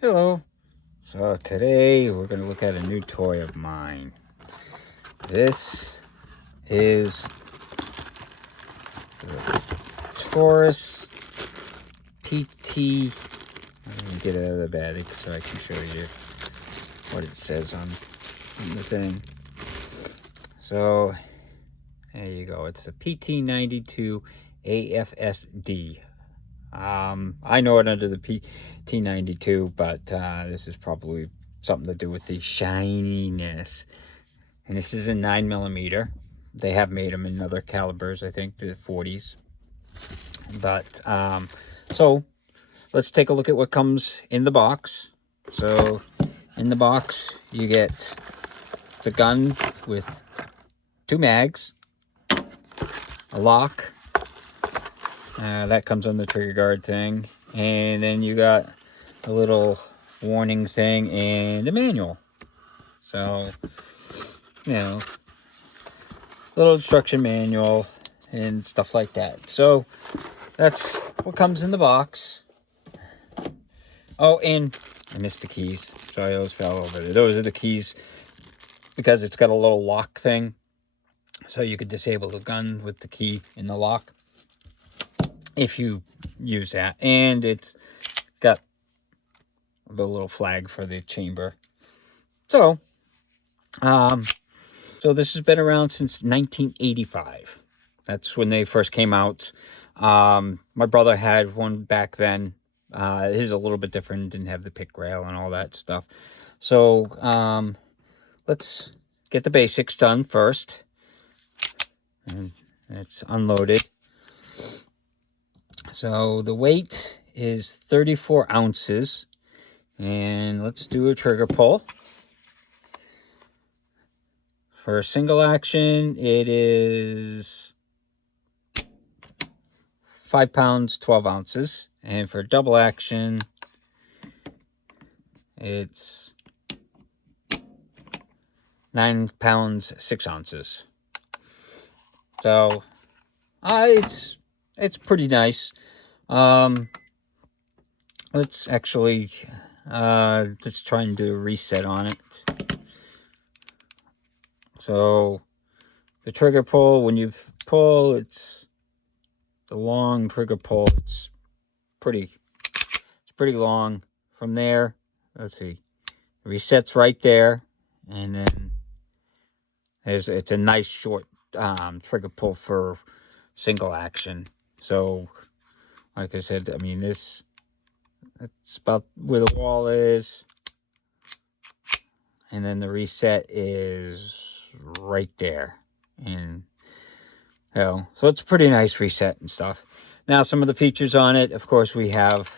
Hello. So today we're going to look at a new toy of mine. This is the Taurus PT. Let me get it out of the bag so I can show you what it says on the thing. So there you go. It's the PT92 AFS-D. I know it under the PT92, but this is probably something to do with the shininess. And this is a 9mm. They have made them in other calibers, I think the 40s. But so let's take a look at what comes in the box. So in the box you get the gun with 2 mags, a lock. That comes on the trigger guard thing, and then you got a little warning thing and a manual. So, you know, little instruction manual and stuff like that. So that's what comes in the box. Oh, and I missed the keys. Sorry, those fell over there. Those are the keys because it's got a little lock thing. So you could disable the gun with the key in the lock if you use that. And it's got the little flag for the chamber. So, so this has been around since 1985. That's when they first came out. My brother had one back then. His is a little bit different, didn't have the pick rail and all that stuff. So let's get the basics done first. And it's unloaded. So the weight is 34 ounces. And let's do a trigger pull. For single action, it is 5 pounds, 12 ounces. And for double action, it's 9 pounds, 6 ounces. So, it's pretty nice. Let's actually, just try and do a reset on it. So, the trigger pull, when you pull, it's the long trigger pull. It's pretty long. From there, let's see, resets right there, and then it's a nice short trigger pull for single action. So, like I said, I mean it's about where the wall is, and then the reset is right there, and so it's a pretty nice reset and stuff. Now, some of the features on it, of course, we have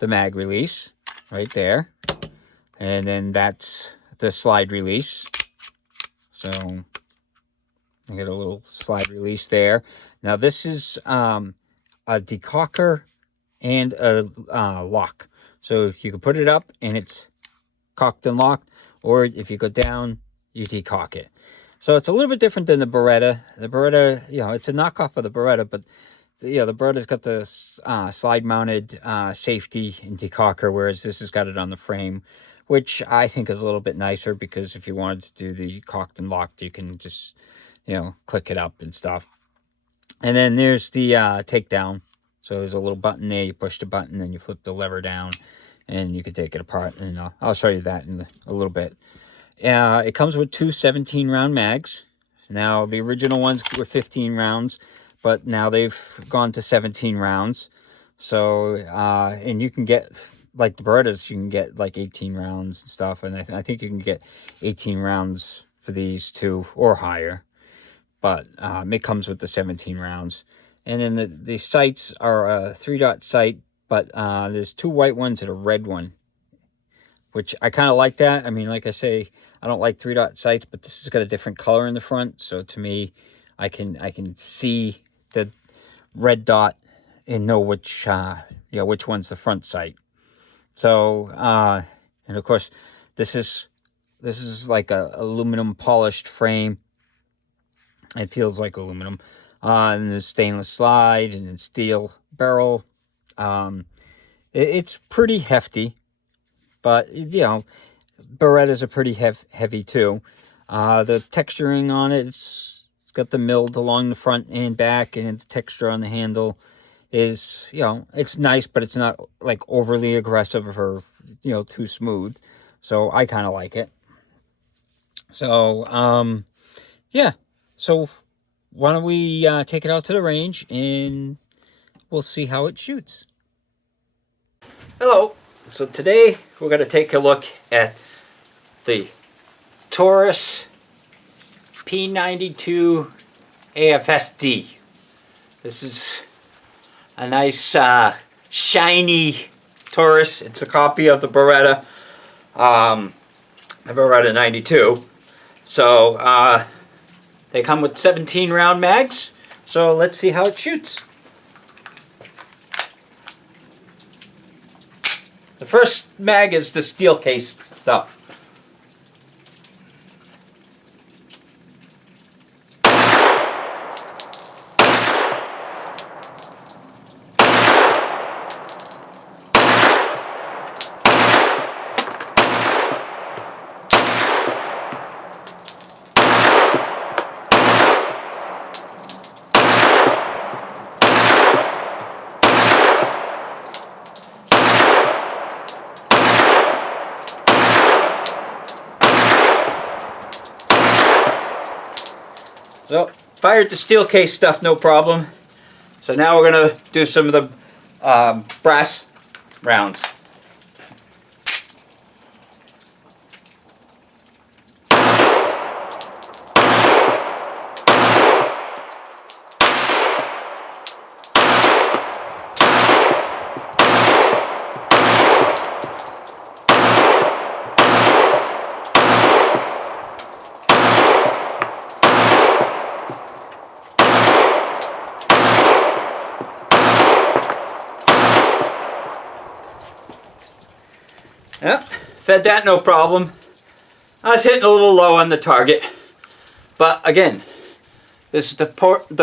the mag release right there, and then that's the slide release. So I get a little slide release there. Now this is a decocker and a lock. So if you can put it up and it's cocked and locked, or if you go down, you decock it. So it's a little bit different than the Beretta. The Beretta, you know, it's a knockoff of the Beretta, but the Beretta's got the slide-mounted safety and decocker, whereas this has got it on the frame, which I think is a little bit nicer because if you wanted to do the cocked and locked, you can just, you know, click it up and stuff. And then there's the takedown. So there's a little button there. You push the button, and you flip the lever down, and you can take it apart. And I'll show you that in a little bit. It comes with 2 17-round mags. Now, the original ones were 15 rounds, but now they've gone to 17 rounds. So, and you can get, like the Berettas, you can get like 18 rounds and stuff. And I think you can get 18 rounds for these two or higher. But it comes with the 17 rounds. And then the sights are a 3-dot sight, but there's 2 white ones and a red one, which I kind of like that. I mean, like I say, I don't like 3-dot sights, but this has got a different color in the front. So to me, I can see the red dot and know which one's the front sight. So and of course, this is like a aluminum polished frame. It feels like aluminum. And the stainless slide and steel barrel. It's pretty hefty. but, you know, Berettas are pretty heavy too. The texturing on it, it's got the milled along the front and back, and the texture on the handle is, you know, it's nice, but it's not like overly aggressive or, you know, too smooth. So I kind of like it. So, yeah. So why don't we take it out to the range and we'll see how it shoots. Hello. So today we're going to take a look at the Taurus P92 AFS-D. This is a nice shiny Taurus. It's a copy of the Beretta, the Beretta 92. So they come with 17 round mags. So let's see how it shoots. The first mag is the steel case stuff. So, fired the steel case stuff, no problem. So now we're going to do some of the brass rounds. Yep, fed that no problem. I was hitting a little low on the target. But again, this is the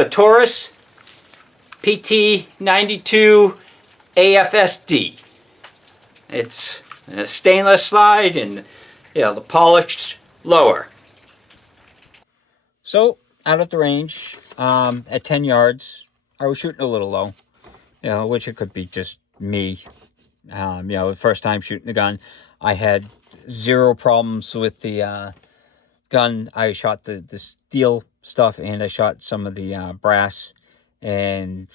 Taurus PT92 AFS-D. It's a stainless slide and, you know, the polished lower. So, out at the range, at 10 yards, I was shooting a little low. You know, which it could be just me. You know, the first time shooting the gun, I had zero problems with the gun. I shot the steel stuff and I shot some of the brass, and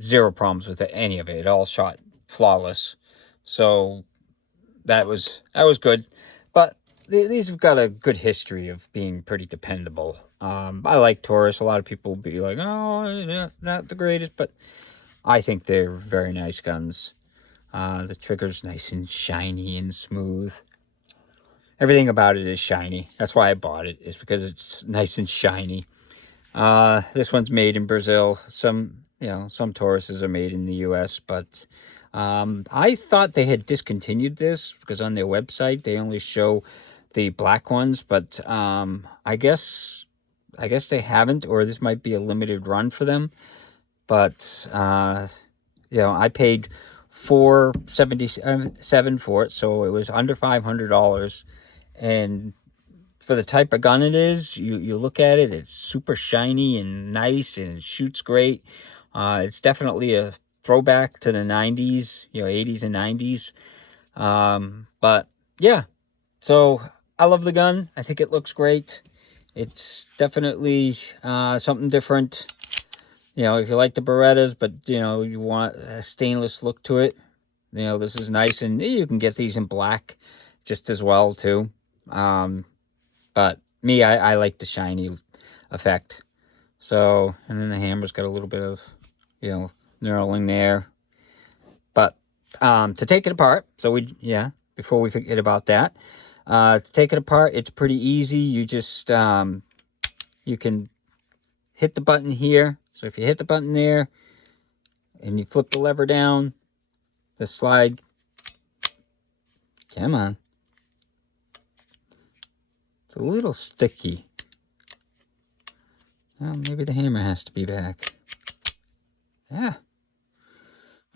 zero problems with any of it. It all shot flawless. So that was good. But these have got a good history of being pretty dependable. I like Taurus. A lot of people will be like, oh, yeah, not the greatest, but I think they're very nice guns. The trigger's nice and shiny and smooth. Everything about it is shiny. That's why I bought it, is because it's nice and shiny. This one's made in Brazil. Some Tauruses are made in the US, but I thought they had discontinued this because on their website they only show the black ones, but I guess they haven't, or this might be a limited run for them. But you know, I paid $477 for it, so it was under $500. And for the type of gun it is, you look at it, it's super shiny and nice, and it shoots great. It's definitely a throwback to the 90s, you know, 80s and 90s. But yeah, so I love the gun. I think it looks great. It's definitely something different. You know, if you like the Berettas, but, you know, you want a stainless look to it, you know, this is nice. And you can get these in black just as well, too. But me, I like the shiny effect. So, and then the hammer's got a little bit of, you know, knurling there. But to take it apart, so before we forget about that, to take it apart, it's pretty easy. You just, you can hit the button here. So if you hit the button there and you flip the lever down, the slide, come on. It's a little sticky. Well, maybe the hammer has to be back. Yeah.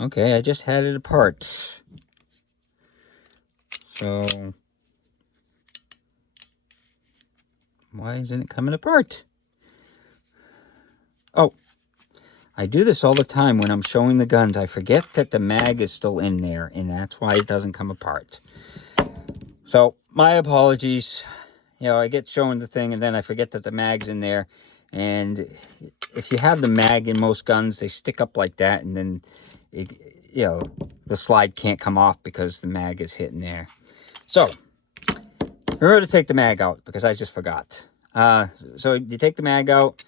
Okay, I just had it apart. So why isn't it coming apart? Oh, I do this all the time when I'm showing the guns. I forget that the mag is still in there, and that's why it doesn't come apart. So my apologies. You know, I get showing the thing and then I forget that the mag's in there. And if you have the mag in most guns, they stick up like that, and then you know, the slide can't come off because the mag is hitting there. So remember to take the mag out, because I just forgot. So you take the mag out.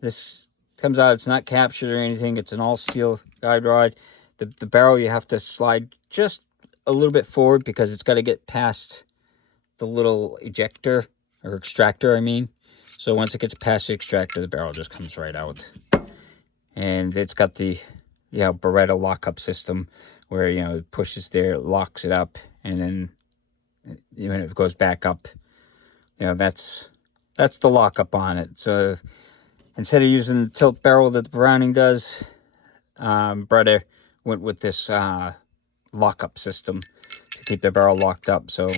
This comes out. It's not captured or anything. It's an all steel guide rod. The barrel you have to slide just a little bit forward because it's got to get past the little ejector or extractor, I mean. So once it gets past the extractor, the barrel just comes right out. And it's got the, you know, Beretta lockup system where, you know, it pushes there, it locks it up, and then when it goes back up, you know, that's the lockup on it. So instead of using the tilt barrel that the Browning does, Beretta went with this lockup system to keep the barrel locked up. So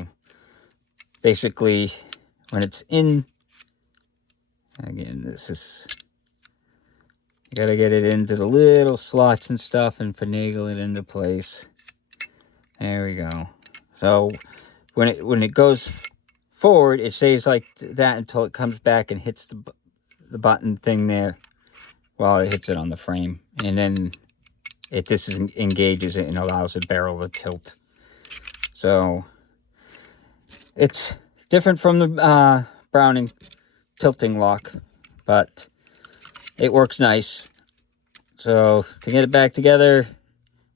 basically, when it's in, again, this is, you gotta get it into the little slots and stuff and finagle it into place. There we go. So when it goes forward, it stays like that until it comes back and hits the button thing there while it hits it on the frame, and then it disengages it and allows the barrel to tilt. So it's different from the Browning tilting lock, but it works nice. So to get it back together,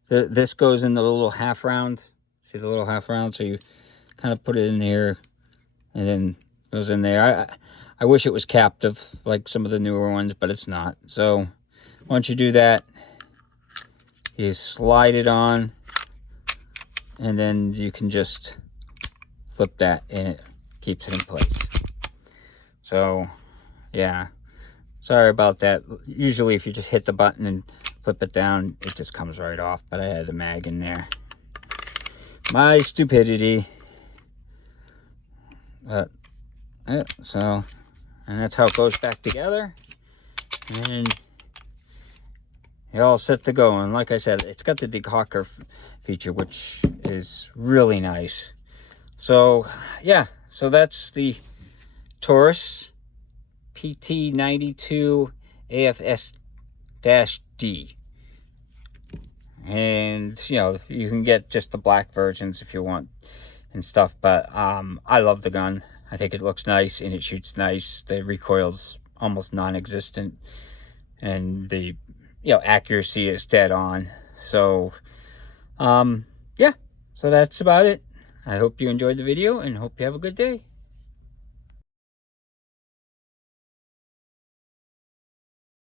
this goes in the little half round. See the little half round? So you kind of put it in here and then goes in there. I wish it was captive like some of the newer ones, but it's not. So once you do that, you slide it on, and then you can just flip that and it keeps it in place. So yeah, sorry about that. Usually if you just hit the button and flip it down, it just comes right off, but I had the mag in there. My stupidity. But yeah, so, and that's how it goes back together, and you're all set to go. And like I said, it's got the decocker feature, which is really nice. So yeah, so that's the Taurus PT92 AFS-D. And you know, you can get just the black versions if you want and stuff, but I love the gun. I think it looks nice and it shoots nice. The recoil's almost non-existent, and the, you know, accuracy is dead on. So yeah, so that's about it. I hope you enjoyed the video and hope you have a good day.